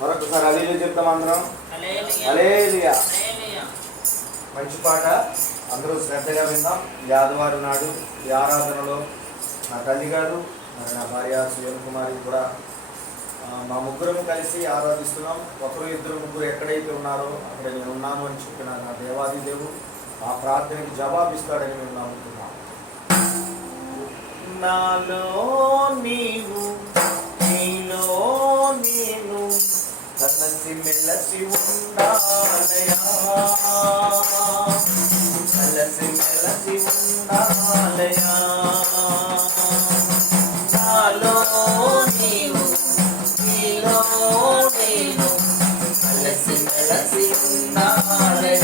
మరొకసారి అలీలు చెప్తాం అందరం. అలేలియా. మంచి పాట. అందరూ శ్రద్ధగా విందాం. ఈ ఆదివారం నాడు ఈ ఆరాధనలో నా తల్లి గారు మరి నా భార్య సుయోన్ కుమారి కూడా మా ముగ్గురం కలిసి ఆరాధిస్తున్నాం. ఒకరు ఇద్దరు ముగ్గురు ఎక్కడైతే ఉన్నారో అక్కడ నేను ఉన్నాను అని చెప్పిన నా దేవాది దేవుడు ఆ ప్రార్థనకి జవాబిస్తాడని మేము నమ్ముతున్నాం. నాలో మెలసి ఉండాలయా కలసి మెలసి ఉండాలయా నాలో నీవు నీలో. నేను కలసి మెలసి ఉండాలయా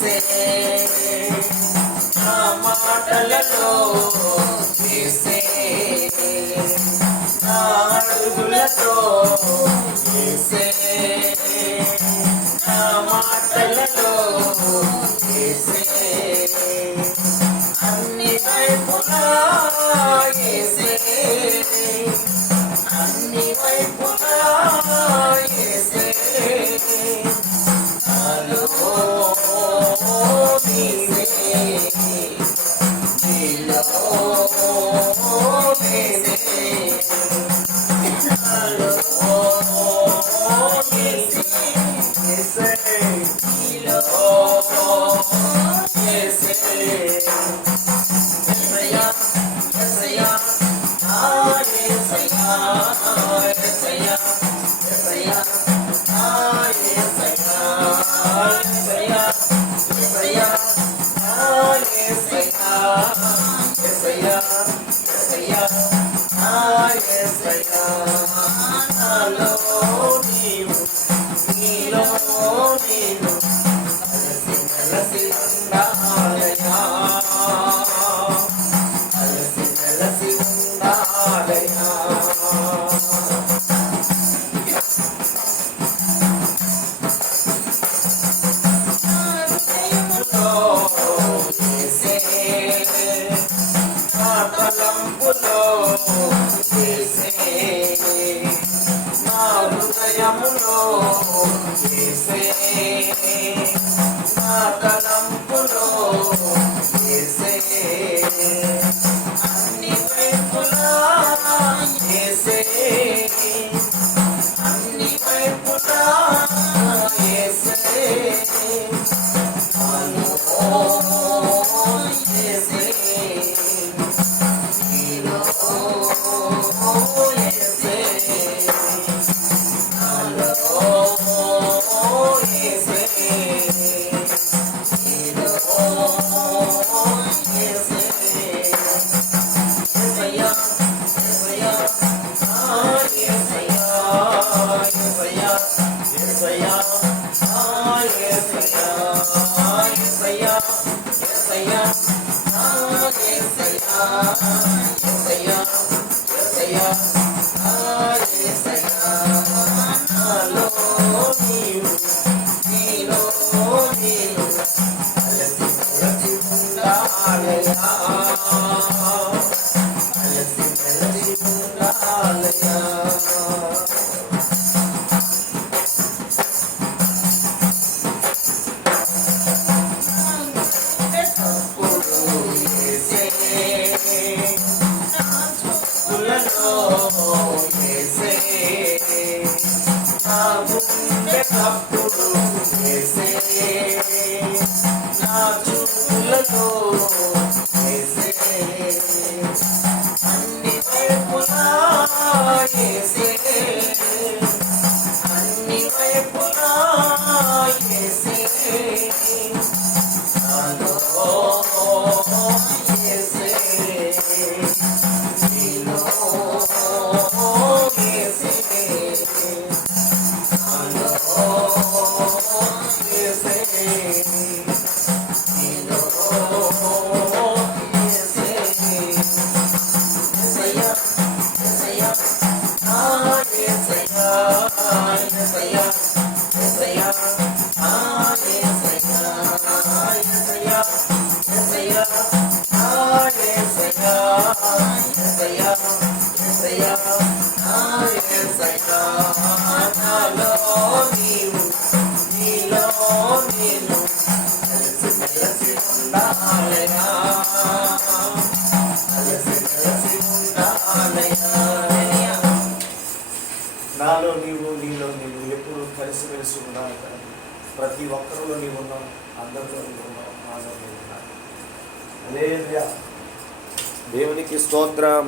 చేసే నా మాటలలో చేసే నా అడుగులతో చేసే నా మాటలలో చేసే అన్ని వైపులా Oh, 怎样？నా చూపులతో నాలో నీవు నీలో నీవు ఎప్పుడు కలిసిమెలిసి ఉన్నాను కానీ తండ్రి ప్రతి ఒక్కరిలో నీవు ఉన్నావు అందరిలో నీవు ఉన్నావు నాలో నీవు ఉన్నాను దేవునికి స్తోత్రం.